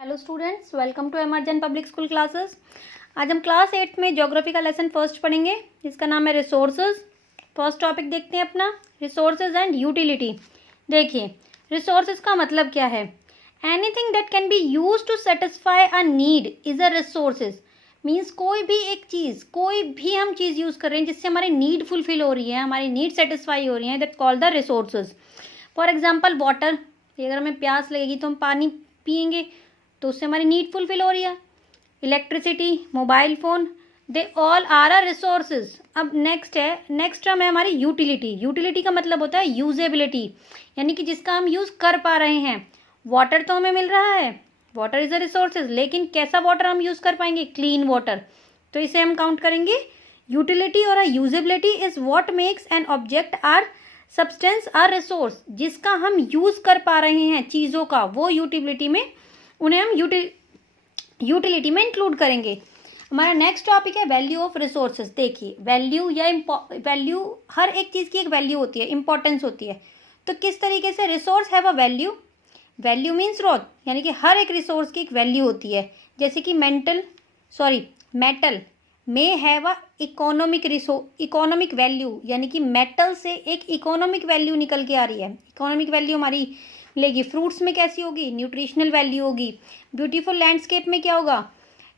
Hello students, welcome to एमआरजन public school classes. आज हम क्लास 8 में ज्योग्राफी का लेसन फर्स्ट पढ़ेंगे, जिसका नाम है रिसोर्सेज। फर्स्ट टॉपिक देखते हैं अपना, रिसोर्सेज एंड यूटिलिटी। देखिए, रिसोर्सेज का मतलब क्या है? Anything that can be use to satisfy a need is a resources. Means कोई भी एक चीज़, कोई भी हम चीज़ यूज़ कर रहे हैं जिससे हमारी नीड फुलफिल हो रही है, हमारी नीड सेटिस्फाई हो रही है, that call the resources. For example water, अगर हमें प्यास लगेगी तो हम पानी पियेंगे, तो उससे हमारी नीड फुलफिल हो रही है। Electricity, mobile phone, they all are a resources. अब नेक्स्ट टर्म है हमारी यूटिलिटी। यूटिलिटी का मतलब होता है यूजेबिलिटी, यानी कि जिसका हम यूज़ कर पा रहे हैं। वाटर तो हमें मिल रहा है, वाटर इज़ अ रिसोर्सेज, लेकिन कैसा वाटर हम यूज़ कर पाएंगे? Clean water. तो इसे हम काउंट करेंगे यूटिलिटी। और usability is what makes an object or substance a resource. जिसका हम यूज़ कर पा रहे हैं चीज़ों का, वो यूटिलिटी में, उन्हें हम यूटिलिटी में इंक्लूड करेंगे। हमारा नेक्स्ट टॉपिक है वैल्यू ऑफ रिसोर्सेज। देखिए, वैल्यू, हर एक चीज़ की एक वैल्यू होती है, इंपॉर्टेंस होती है। तो किस तरीके से resource have a value? Value means growth, यानी कि हर एक रिसोर्स की एक वैल्यू होती है। जैसे कि मेटल में हैव अ इकोनॉमिक वैल्यू, यानी कि मेटल से एक इकोनॉमिक वैल्यू निकल के आ रही है। इकोनॉमिक वैल्यू हमारी मिलेगी। फ्रूट्स में कैसी होगी? न्यूट्रिशनल वैल्यू होगी। ब्यूटीफुल लैंडस्केप में क्या होगा?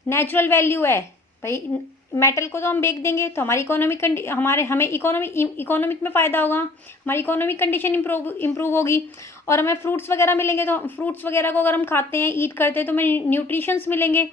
नेचुरल वैल्यू है। भाई, मेटल को तो हम बेच देंगे तो हमारी हमें इकोनॉमिक में फ़ायदा होगा, हमारी इकोनॉमिक कंडीशन इम्प्रूव होगी। और हमें फ्रूट्स वगैरह मिलेंगे, तो फ्रूट्स वगैरह को अगर हम खाते हैं, ईट करते हैं, तो हमें न्यूट्रिशंस मिलेंगे।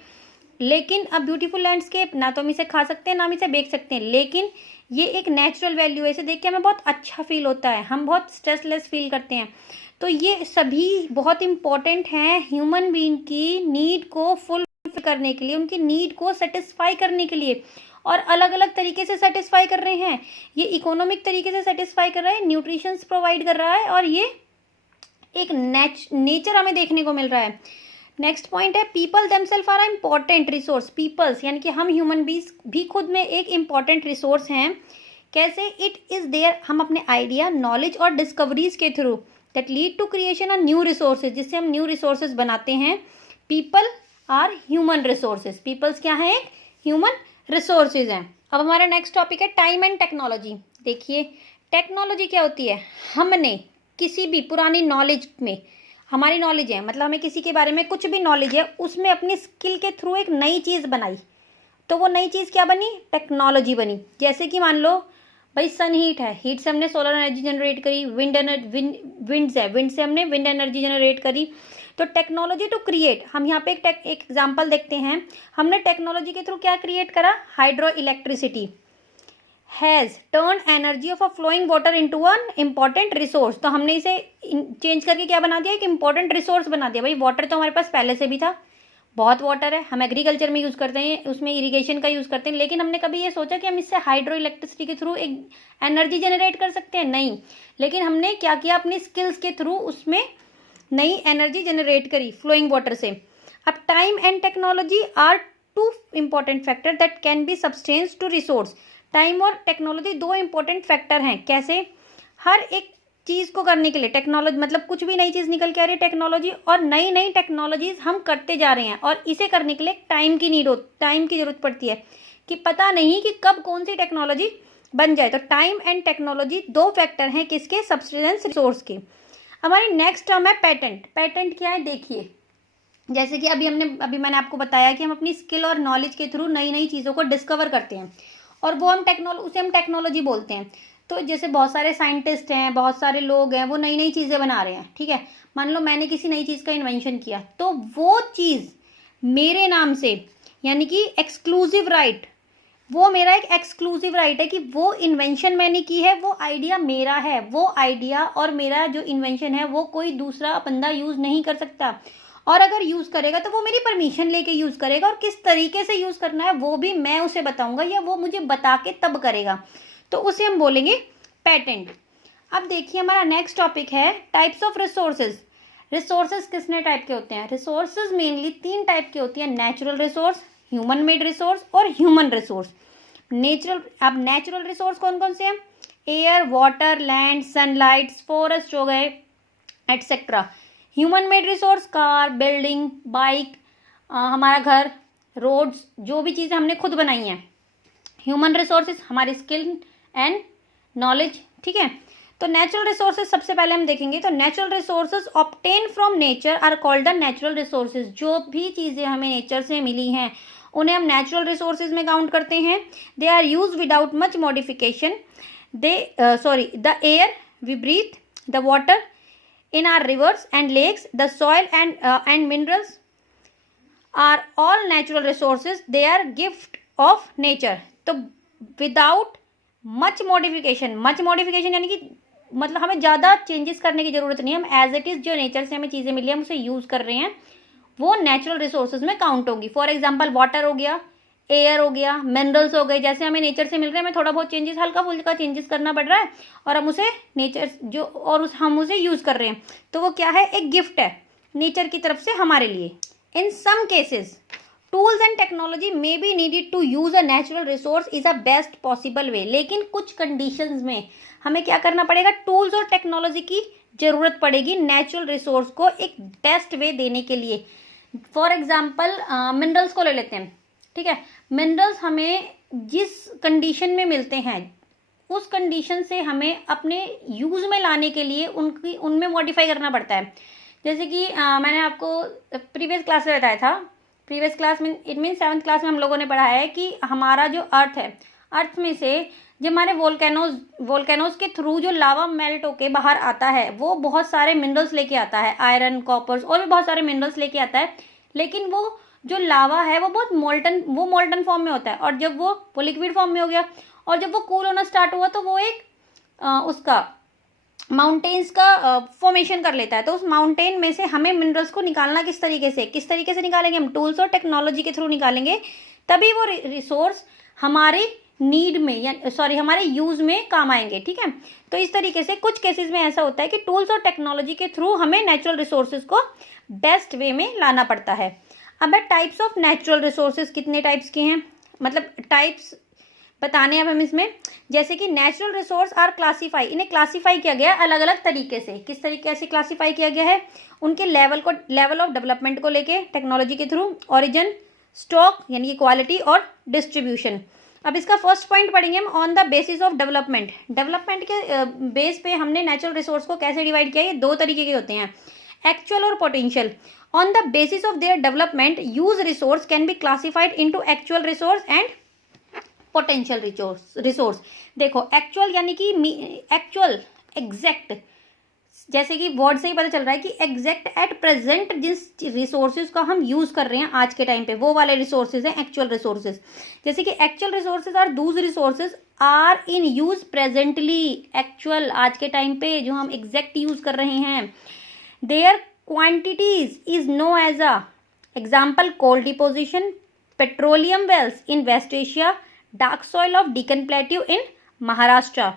लेकिन अब ब्यूटीफुल लैंडस्केप, ना तो हम इसे खा सकते हैं, ना हम इसे बेच सकते हैं, लेकिन ये एक नेचुरल वैल्यू है। इसे देख के हमें बहुत अच्छा फील होता है, हम बहुत स्ट्रेसलेस फील करते हैं। तो ये सभी बहुत इंपॉर्टेंट हैं ह्यूमन बीइंग की नीड को फुलफिल करने के लिए, उनकी नीड को सेटिस्फाई करने के लिए। और अलग अलग तरीके से सेटिस्फाई कर रहे हैं। ये इकोनॉमिक तरीके से सेटिस्फाई कर रहा है, न्यूट्रिशंस प्रोवाइड कर रहा है, और ये एक नेचर हमें देखने को मिल रहा है। नेक्स्ट पॉइंट है people themselves are important resource. Peoples यानी कि हम ह्यूमन बींग्स भी खुद में एक इंपॉर्टेंट रिसोर्स हैं। कैसे? इट इज़ देयर, हम अपने आइडिया, नॉलेज और डिस्कवरीज के through that lead to creation of new resources, जिससे हम न्यू रिसोर्सेज बनाते हैं। People are human resources. Peoples क्या है? एक ह्यूमन रिसोर्सेज हैं। अब हमारा नेक्स्ट टॉपिक है टाइम एंड टेक्नोलॉजी। देखिए, टेक्नोलॉजी क्या होती है? हमने किसी भी पुरानी नॉलेज में, हमारी नॉलेज है, मतलब हमें किसी के बारे में कुछ भी नॉलेज है, उसमें अपनी स्किल के थ्रू एक नई चीज़ बनाई, तो वो नई चीज़ क्या बनी? टेक्नोलॉजी बनी। जैसे कि मान लो भाई सन हीट है, हीट से हमने सोलर एनर्जी जनरेट करी। विंड से हमने विंड एनर्जी जनरेट करी। तो टेक्नोलॉजी टू क्रिएट, हम यहाँ पे एक एग्जाम्पल देखते हैं। हमने टेक्नोलॉजी के थ्रू क्या क्रिएट करा? Hydro electricity has turn energy of a flowing water into an important resource. तो हमने इसे चेंज करके क्या बना दिया? एक इम्पॉर्टेंट रिसोर्स बना दिया। भाई, वाटर तो हमारे पास पहले से भी था, बहुत वाटर है, हम एग्रीकल्चर में यूज़ करते हैं, उसमें इरिगेशन का यूज़ करते हैं, लेकिन हमने कभी ये सोचा कि हम इससे हाइड्रो इलेक्ट्रिसिटी के थ्रू एक एनर्जी जनरेट कर सकते हैं? नहीं। लेकिन हमने क्या किया? अपनी स्किल्स के थ्रू उसमें नई एनर्जी जनरेट करी फ्लोइंग वाटर से। अब time and technology are two important factor that can be substance to resource. Time और टेक्नोलॉजी दो इंपॉर्टेंट फैक्टर हैं। कैसे? हर एक चीज़ को करने के लिए टेक्नोलॉजी, मतलब कुछ भी नई चीज़ निकल के आ रही है, टेक्नोलॉजी, और नई नई टेक्नोलॉजीज हम करते जा रहे हैं, और इसे करने के लिए टाइम की ज़रूरत पड़ती है, कि पता नहीं कि कब कौन सी टेक्नोलॉजी बन जाए। तो टाइम एंड टेक्नोलॉजी दो फैक्टर हैं किसके? सब्सटेंस रिसोर्स के। हमारी नेक्स्ट टर्म है पेटेंट। पेटेंट क्या है? देखिए, जैसे कि अभी मैंने आपको बताया कि हम अपनी स्किल और नॉलेज के थ्रू नई नई चीज़ों को डिस्कवर करते हैं, और वो उसे हम टेक्नोलॉजी बोलते हैं। तो जैसे बहुत सारे साइंटिस्ट हैं, बहुत सारे लोग हैं, वो नई नई चीज़ें बना रहे हैं, ठीक है। मान लो मैंने किसी नई चीज़ का इन्वेंशन किया, तो वो चीज़ मेरे नाम से, यानी कि एक्सक्लूसिव राइट, वो मेरा एक एक्सक्लूसिव राइट है कि वो इन्वेंशन मैंने की है, वो आइडिया मेरा है। वो आइडिया और मेरा जो इन्वेंशन है वो कोई दूसरा बंदा यूज़ नहीं कर सकता, और अगर यूज़ करेगा तो वो मेरी परमिशन लेके यूज़ करेगा, और किस तरीके से यूज़ करना है वो भी मैं उसे बताऊंगा, या वो मुझे बता के तब करेगा, तो उसे हम बोलेंगे पेटेंट। अब देखिए, हमारा नेक्स्ट टॉपिक है टाइप्स ऑफ रिसोर्सेज। रिसोर्सेज कितने टाइप के होते हैं? रिसोर्सेज मेनली 3 टाइप के होती हैं: natural resource, human made resource और ह्यूमन रिसोर्स। नेचुरल रिसोर्स कौन कौन से हैं? Air, water, land, sunlight, forest हो गए, etcetera. Human made resource, car, building, bike, हमारा घर, रोड्स, जो भी चीज़ें हमने खुद बनाई हैं। ह्यूमन रिसोर्सेज हमारी स्किल एंड नॉलेज, ठीक है। तो नेचुरल रिसोर्सेज सबसे पहले हम देखेंगे। तो natural resources obtain from nature are called the natural resources. जो भी चीज़ें हमें नेचर से मिली हैं उन्हें हम नेचुरल रिसोर्सेज में काउंट करते हैं। They are use without much modification. The air we breathe, the water in our rivers and lakes, the soil and minerals are all natural resources. They are gift of nature. तो without much modification, much modification यानी कि मतलब हमें ज़्यादा changes करने की ज़रूरत नहीं है। हम एज इट इज़ जो नेचर से हमें चीज़ें मिली हैं हम उसे यूज़ कर रहे हैं, वो नेचुरल रिसोर्सेज में काउंट होगी। फॉर एग्जाम्पल वाटर हो गया, एयर हो गया, मिनरल्स हो गए, जैसे हमें नेचर से मिल रहे हैं, हमें थोड़ा बहुत चेंजेस, हल्का फुल्का चेंजेस करना पड़ रहा है और हम उसे नेचर जो और हम उसे यूज़ कर रहे हैं, तो वो क्या है, एक गिफ्ट है नेचर की तरफ से हमारे लिए। In some cases tools and technology may be needed to use a natural resource is a best possible way. लेकिन कुछ कंडीशंस में हमें क्या करना पड़ेगा, टूल्स और टेक्नोलॉजी की जरूरत पड़ेगी नेचुरल रिसोर्स को एक बेस्ट वे देने के लिए। फॉर एग्जाम्पल मिनरल्स को ले लेते हैं, ठीक है। मिनरल्स हमें जिस कंडीशन में मिलते हैं उस कंडीशन से हमें अपने यूज़ में लाने के लिए उनमें मॉडिफाई करना पड़ता है। जैसे कि मैंने आपको प्रीवियस क्लास में बताया था, प्रीवियस क्लास में इट मीन 7th क्लास में हम लोगों ने पढ़ा है कि हमारा जो अर्थ है, अर्थ में से जो हमारे वोल्केनोज के थ्रू जो लावा मेल्ट होके बाहर आता है वो बहुत सारे मिनरल्स लेके आता है, आयरन, कॉपर्स और भी बहुत सारे मिनरल्स लेके आता है। लेकिन वो जो लावा है वो बहुत मोल्टन फॉर्म में होता है, और जब वो लिक्विड फॉर्म में हो गया और जब वो कूल होना स्टार्ट हुआ तो वो एक उसका माउंटेन्स का फॉर्मेशन कर लेता है। तो उस माउंटेन में से हमें मिनरल्स को निकालना किस तरीके से निकालेंगे, हम टूल्स और टेक्नोलॉजी के थ्रू निकालेंगे, तभी वो रिसोर्स हमारे नीड में या हमारे यूज़ में काम आएंगे, ठीक है। तो इस तरीके से कुछ केसेस में ऐसा होता है कि टूल्स और टेक्नोलॉजी के थ्रू हमें नेचुरल रिसोर्सेज को बेस्ट वे में लाना पड़ता है। अब टाइप्स ऑफ नेचुरल रिसोर्सेज कितने टाइप्स के हैं, मतलब टाइप्स बताने हैं अब हम इसमें। जैसे कि नेचुरल रिसोर्स आर क्लासीफाई, इन्हें क्लासीफाई किया गया है अलग अलग तरीके से। किस तरीके से क्लासीफाई किया गया है, उनके लेवल ऑफ डेवलपमेंट को लेके टेक्नोलॉजी के थ्रू, ओरिजिन, स्टॉक यानी कि क्वालिटी और डिस्ट्रीब्यूशन। अब इसका फर्स्ट पॉइंट पढ़ेंगे हम, on the basis of development. Development के बेस पे हमने नेचुरल रिसोर्स को कैसे डिवाइड किया, ये दो तरीके के होते हैं, एक्चुअल और potential. On the basis of their development, use resource can be classified into actual resource and potential resource। देखो एक्चुअल यानी कि एक्चुअल एग्जैक्ट, जैसे कि वर्ड से ही पता चल रहा है कि एग्जैक्ट एट प्रेजेंट जिस रिसोर्सेज का हम यूज कर रहे हैं आज के टाइम पे, वो वाले रिसोर्सेज हैं एक्चुअल रिसोर्सेज। जैसे कि actual resources are those resources are in use presently, actual आज के टाइम पे जो हम एग्जैक्ट यूज कर रहे हैं। Their quantities is known as a example coal deposition, petroleum wells in West Asia, dark soil of Deccan Plateau in Maharashtra।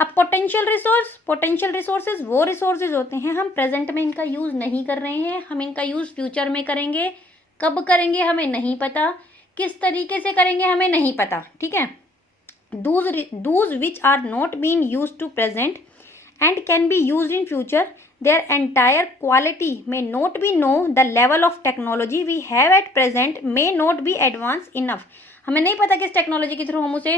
अब potential resources वो रिसोर्सेज होते हैं हम प्रेजेंट में इनका यूज नहीं कर रहे हैं, हम इनका यूज फ्यूचर में करेंगे, कब करेंगे हमें नहीं पता, किस तरीके से करेंगे हमें नहीं पता, ठीक है। Those which are not been use to present and can be used in future, their entire quality may not be known, the level of technology we have at present may not be advanced enough। हमें नहीं पता किस technology के through हम उसे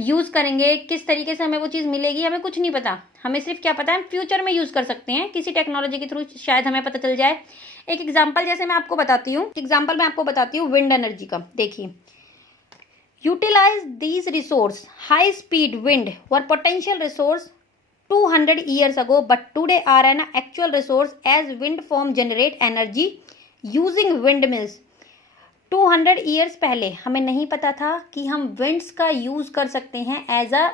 use करेंगे, किस तरीके से हमें वो चीज़ मिलेगी, हमें कुछ नहीं पता। हमें सिर्फ क्या पता है, हम फ्यूचर में यूज़ कर सकते हैं किसी टेक्नोलॉजी के थ्रू, शायद हमें पता चल जाए। एक एग्जाम्पल जैसे मैं आपको बताती हूँ, विंड एनर्जी का। देखिए, utilise these resource, high speed wind were potential resource 200 years ago, but today are an actual resource as wind farm generate energy using windmills। 200 years पहले हमें नहीं पता था कि हम विंड्स का यूज़ कर सकते हैं एज अ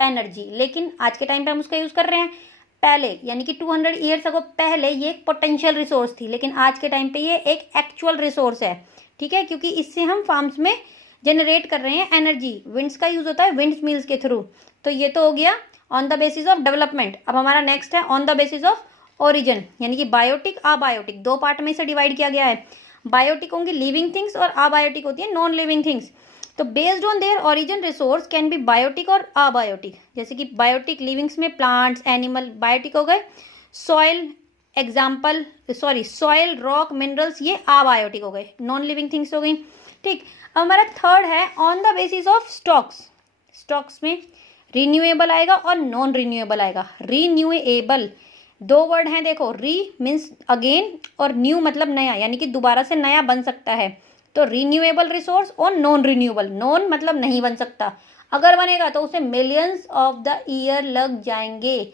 एनर्जी, लेकिन आज के टाइम पे हम उसका यूज़ कर रहे हैं। पहले यानी कि 200 years ago पहले ये एक पोटेंशियल रिसोर्स थी, लेकिन आज के टाइम पे ये एक एक्चुअल रिसोर्स है, ठीक है, क्योंकि इससे हम फार्म्स में जनरेट कर रहे हैं एनर्जी। विंड्स का यूज़ होता है विंड्स मिल्स के थ्रू। तो ये तो हो गया on the basis of development. अब हमारा नेक्स्ट है on the basis of origin, यानी कि बायोटिक, अबायोटिक, दो पार्ट में इसे डिवाइड किया गया है। बायोटिक होंगी लिविंग थिंग्स और अबायोटिक होती है नॉन लिविंग थिंग्स। तो based on their origin resource can be biotic और अबायोटिक। जैसे कि बायोटिक लिविंग्स में प्लांट्स, एनिमल, बायोटिक हो गए soil, example soil, rock, minerals, ये अबायोटिक हो गए, नॉन लिविंग थिंग्स हो गई। ठीक, अब हमारा थर्ड है on the basis of stocks. Stocks में रिन्यूएबल आएगा और नॉन रिन्यूएबल आएगा। रिन्यूएबल दो वर्ड हैं, देखो, री मीन्स अगेन और न्यू मतलब नया, यानी कि दोबारा से नया बन सकता है। तो रिन्यूएबल रिसोर्स और नॉन रिन्यूएबल, नॉन मतलब नहीं बन सकता, अगर बनेगा तो उसे मिलियंस ऑफ द ईयर लग जाएंगे।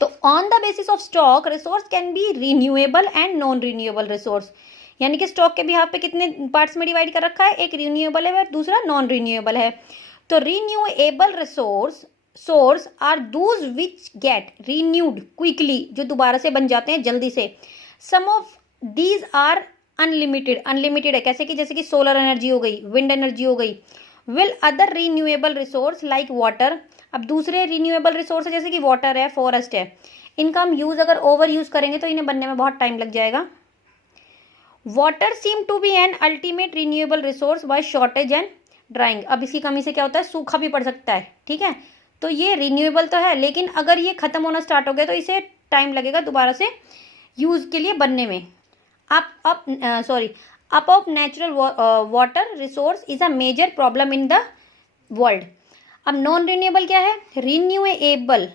तो on the basis of stock resource can B renewable and non renewable resource, यानी कि स्टॉक के बिहाफ पे कितने पार्ट्स में डिवाइड कर रखा है, एक रिन्यूएबल है और दूसरा नॉन रिन्यूएबल है। तो renewable resource source are those which get renewed quickly, जो दोबारा से बन जाते हैं जल्दी से। Some of these are unlimited, unlimited है कैसे कि जैसे कि सोलर एनर्जी हो गई, विंड एनर्जी हो गई। Will other renewable resource like water, अब दूसरे रिन्यूएबल रिसोर्स जैसे कि वाटर है, फॉरेस्ट है, इनका हम यूज अगर ओवर यूज करेंगे तो इन्हें बनने में बहुत टाइम लग जाएगा। Water seems to be an ultimate renewable resource by shortage and drying, अब इसकी कमी से क्या होता है, सूखा भी पड़ सकता है। ठीक है, तो ये रिन्यूएबल तो है, लेकिन अगर ये खत्म होना स्टार्ट हो गया तो इसे टाइम लगेगा दोबारा से यूज के लिए बनने में। Up of natural water resource is a major problem in the world. अब नॉन रिन्यूएबल क्या है, रिन्यूएबल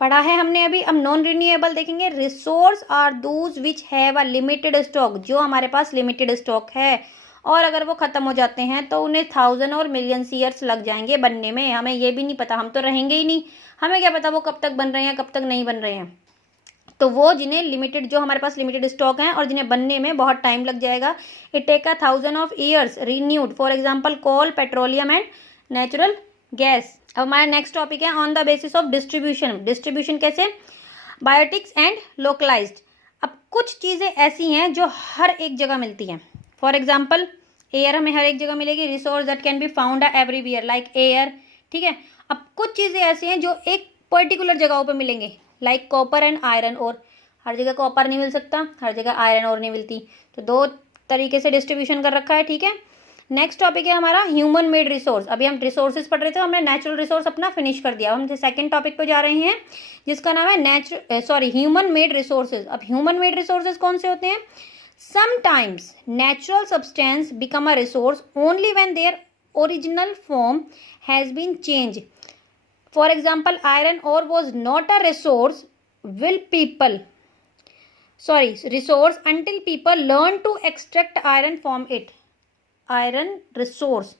पढ़ा है हमने अभी। अब नॉन रिन्यूएबल देखेंगे, resource are those which have a limited stock, जो हमारे पास लिमिटेड स्टॉक है और अगर वो खत्म हो जाते हैं तो उन्हें 1000 और मिलियंस ईयर्स लग जाएंगे बनने में। हमें ये भी नहीं पता, हम तो रहेंगे ही नहीं, हमें क्या पता वो कब तक बन रहे हैं कब तक नहीं बन रहे हैं। तो वो जिन्हें लिमिटेड, जो हमारे पास लिमिटेड स्टॉक हैं और जिन्हें बनने में बहुत टाइम लग जाएगा, it take a 1000 of years renewed, for example coal, petroleum and natural gas. अब हमारा नेक्स्ट टॉपिक है on the basis of distribution. Distribution कैसे, बायोटिक्स एंड लोकलाइज्ड। अब कुछ चीज़ें ऐसी हैं जो हर एक जगह मिलती हैं, फॉर एग्जाम्पल एयर हमें हर एक जगह मिलेगी, resource that can be found everywhere like air. ठीक है, अब कुछ चीज़ें ऐसी हैं जो एक पर्टिकुलर जगहों पे मिलेंगे, like copper and iron ore. हर जगह कॉपर नहीं मिल सकता, हर जगह आयरन ओर नहीं मिलती, तो दो तरीके से डिस्ट्रीब्यूशन कर रखा है। ठीक है, नेक्स्ट टॉपिक है हमारा ह्यूमन मेड रिसोर्स। अभी हम रिसोर्सेज पढ़ रहे थे, हमने नेचुरल रिसोर्स अपना फिनिश कर दिया, हम सेकंड टॉपिक पे जा रहे हैं जिसका नाम है ह्यूमन मेड रिसोर्सेज। अब ह्यूमन मेड रिसोर्सेज कौन से होते हैं, sometimes natural substance become a resource only when their original form has been changed. For example, iron ore was not a resource resource until people learned to extract iron from it. Iron resource,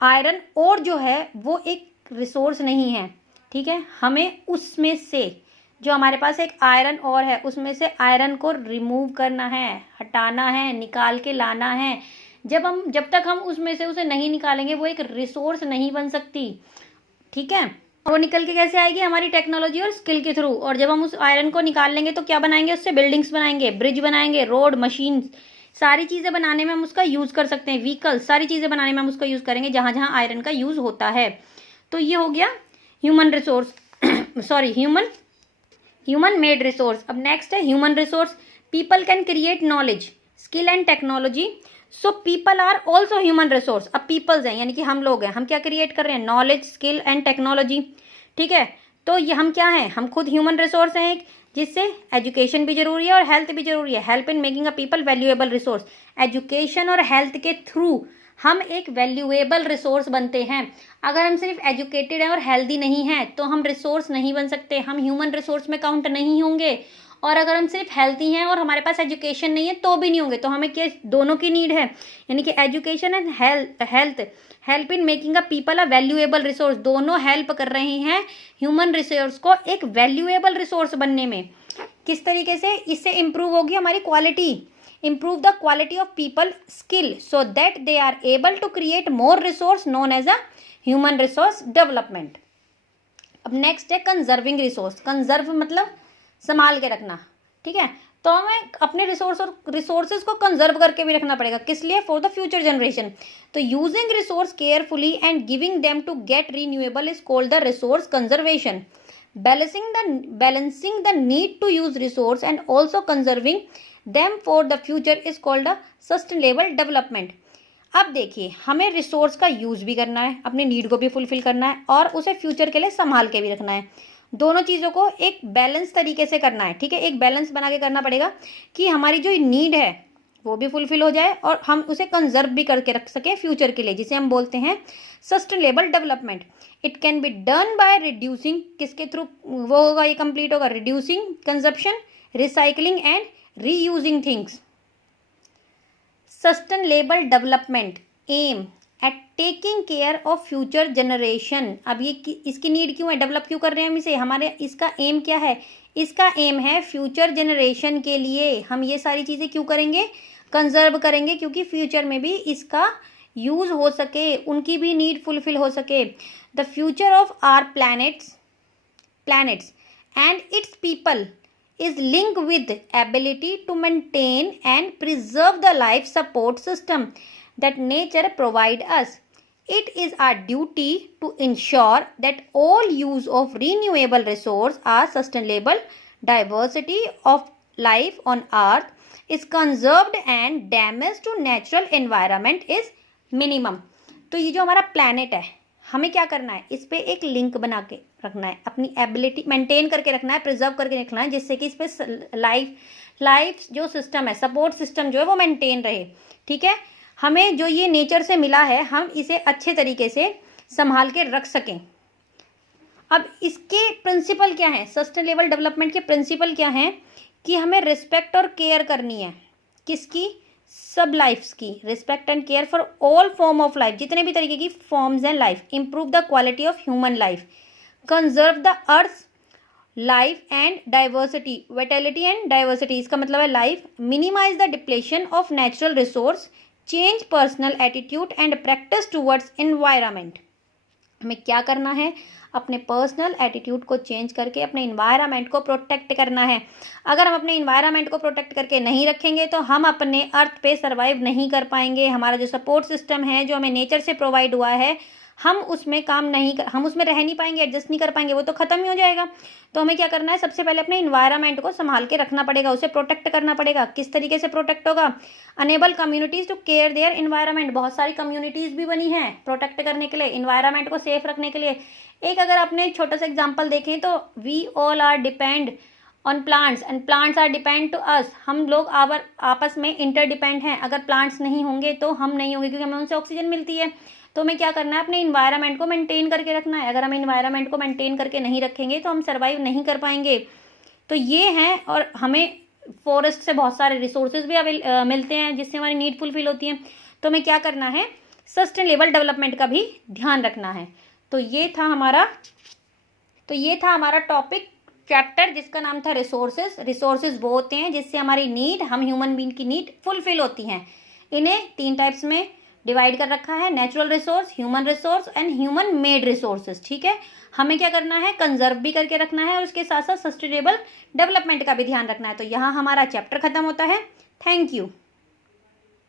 iron ore जो है वो एक resource नहीं है। ठीक है, हमें उसमें से जो हमारे पास एक आयरन और है उसमें से आयरन को रिमूव करना है, हटाना है, निकाल के लाना है। जब तक हम उसमें से उसे नहीं निकालेंगे वो एक रिसोर्स नहीं बन सकती। ठीक है, और वो निकल के कैसे आएगी, हमारी टेक्नोलॉजी और स्किल के थ्रू। और जब हम उस आयरन को निकाल लेंगे तो क्या बनाएंगे, उससे बिल्डिंग्स बनाएंगे, ब्रिज बनाएंगे, रोड, मशीन, सारी चीज़ें बनाने में हम उसका यूज़ कर सकते हैं, व्हीकल, सारी चीज़ें बनाने में हम उसका यूज़ करेंगे जहाँ जहाँ आयरन का यूज़ होता है। तो ये हो गया human resource human made resource. अब नेक्स्ट है human resource. People can create knowledge, skill and technology, so people are also human resource. अब पीपल्स हैं यानी कि हम लोग हैं, हम क्या क्रिएट कर रहे हैं, नॉलेज, स्किल एंड टेक्नोलॉजी। ठीक है, तो ये हम क्या हैं, हम खुद ह्यूमन रिसोर्स हैं एक, जिससे एजुकेशन भी जरूरी है और हेल्थ भी जरूरी है। Help in making a people valuable resource, education और हेल्थ के थ्रू हम एक वैल्यूएबल रिसोर्स बनते हैं। अगर हम सिर्फ एजुकेटेड हैं और हेल्दी नहीं हैं तो हम रिसोर्स नहीं बन सकते, हम ह्यूमन रिसोर्स में काउंट नहीं होंगे। और अगर हम सिर्फ हेल्दी हैं और हमारे पास एजुकेशन नहीं है तो भी नहीं होंगे। तो हमें क्या, दोनों की नीड है, यानी कि education and health help in making a people a valuable resource, दोनों हेल्प कर रहे हैं ह्यूमन रिसोर्स को एक वैल्यूएबल रिसोर्स बनने में। किस तरीके से, इससे इम्प्रूव होगी हमारी quality, improve the quality of people skill so that they are able to create more resource known as a human resource development. अब नेक्स्ट है कंजर्विंग रिसोर्स। कंजर्व मतलब संभाल के रखना। ठीक है, तो हमें अपने रिसोर्सेज को कंजर्व करके भी रखना पड़ेगा, किस लिए, फॉर द फ्यूचर जनरेशन। तो using resource carefully and giving them to get renewable is called the resource conservation. balancing the need to use resource and also conserving them for the future is called a sustainable development. अब देखिए, हमें resource का use भी करना है, अपने need को भी फुलफिल करना है और उसे फ्यूचर के लिए संभाल के भी रखना है। दोनों चीज़ों को एक बैलेंस तरीके से करना है, ठीक है, एक बैलेंस बना के करना पड़ेगा कि हमारी जो नीड है वो भी फुलफिल हो जाए और हम उसे कंजर्व भी करके रख सकें फ्यूचर के लिए, जिसे हम बोलते हैं sustainable development. It can be done by reducing, किसके थ्रू वो होगा, ये कंप्लीट होगा, reducing consumption, recycling and reusing things. Sustainable development aim at taking care of future generation. अब ये इसकी नीड क्यों है, डेवलप क्यों कर रहे हैं हम इसे, हमारे इसका एम क्या है, इसका एम है फ्यूचर जनरेशन के लिए हम ये सारी चीज़ें क्यों करेंगे, कंजर्व करेंगे, क्योंकि फ्यूचर में भी इसका यूज़ हो सके, उनकी भी नीड फुलफिल हो सके। The future of our planets and its people is linked with ability to maintain and preserve the life support system that nature provide us. It is our duty to ensure that all use of renewable resource are sustainable. Diversity of life on earth is conserved and damage to natural environment is minimum. तो ये जो हमारा planet है, हमें क्या करना है, इस पर एक लिंक बना के रखना है, अपनी एबिलिटी मेंटेन करके रखना है, प्रिजर्व करके रखना है, जिससे कि इस पर लाइफ जो सिस्टम है, सपोर्ट सिस्टम जो है वो मेंटेन रहे, ठीक है। हमें जो ये नेचर से मिला है हम इसे अच्छे तरीके से संभाल के रख सकें। अब इसके प्रिंसिपल क्या हैं, सस्टेनेबल डेवलपमेंट के प्रिंसिपल क्या हैं कि हमें रिस्पेक्ट और केयर करनी है, किसकी, सब लाइफ्स की, respect and care for all form of life, जितने भी तरीके की फॉर्म्स हैं life, improve the quality of human life, conserve the earth life and diversity, vitality and diversity, इसका मतलब है life, minimise the depletion of natural resource, change personal attitude and practice towards environment. हमें क्या करना है, अपने personal attitude को change करके अपने इन्वायरमेंट को प्रोटेक्ट करना है। अगर हम अपने इन्वायरमेंट को प्रोटेक्ट करके नहीं रखेंगे तो हम अपने अर्थ पे सर्वाइव नहीं कर पाएंगे। हमारा जो सपोर्ट सिस्टम है जो हमें नेचर से प्रोवाइड हुआ है, हम उसमें हम उसमें रह नहीं पाएंगे, एडजस्ट नहीं कर पाएंगे, वो तो ख़त्म ही हो जाएगा। तो हमें क्या करना है, सबसे पहले अपने इन्वायरमेंट को संभाल के रखना पड़ेगा, उसे प्रोटेक्ट करना पड़ेगा। किस तरीके से प्रोटेक्ट होगा, enable communities to care their environment, बहुत सारी कम्युनिटीज़ भी बनी हैं प्रोटेक्ट करने के लिए, इन्वायरमेंट को सेफ रखने के लिए। एक अगर आपने छोटा सा एग्जाम्पल देखें तो we all are depend on plants and plants are depend to us, हम लोग आपस में इंटरडिपेंड हैं। अगर प्लांट्स नहीं होंगे तो हम नहीं होंगे, क्योंकि हमें उनसे ऑक्सीजन मिलती है। तो हमें क्या करना है, अपने इन्वायरमेंट को मेंटेन करके रखना है। अगर हम इन्वायरमेंट को मेंटेन करके नहीं रखेंगे तो हम सर्वाइव नहीं कर पाएंगे। तो ये हैं, और हमें फॉरेस्ट से बहुत सारे रिसोर्सेज भी मिलते हैं जिससे हमारी नीड फुलफिल होती है। तो हमें क्या करना है, सस्टेनेबल डेवलपमेंट का भी ध्यान रखना है। तो ये था हमारा टॉपिक चैप्टर जिसका नाम था रिसोर्सेज। रिसोर्सेज वो होते हैं जिससे हमारी नीड, हम ह्यूमन बीइंग की नीड फुलफिल होती हैं। इन्हें 3 टाइप्स में डिवाइड कर रखा है, natural resource, human resource and human made resources, ठीक है। हमें क्या करना है, कंजर्व भी करके रखना है और उसके साथ साथ सस्टेनेबल डेवलपमेंट का भी ध्यान रखना है। तो यहाँ हमारा चैप्टर खत्म होता है। Thank you.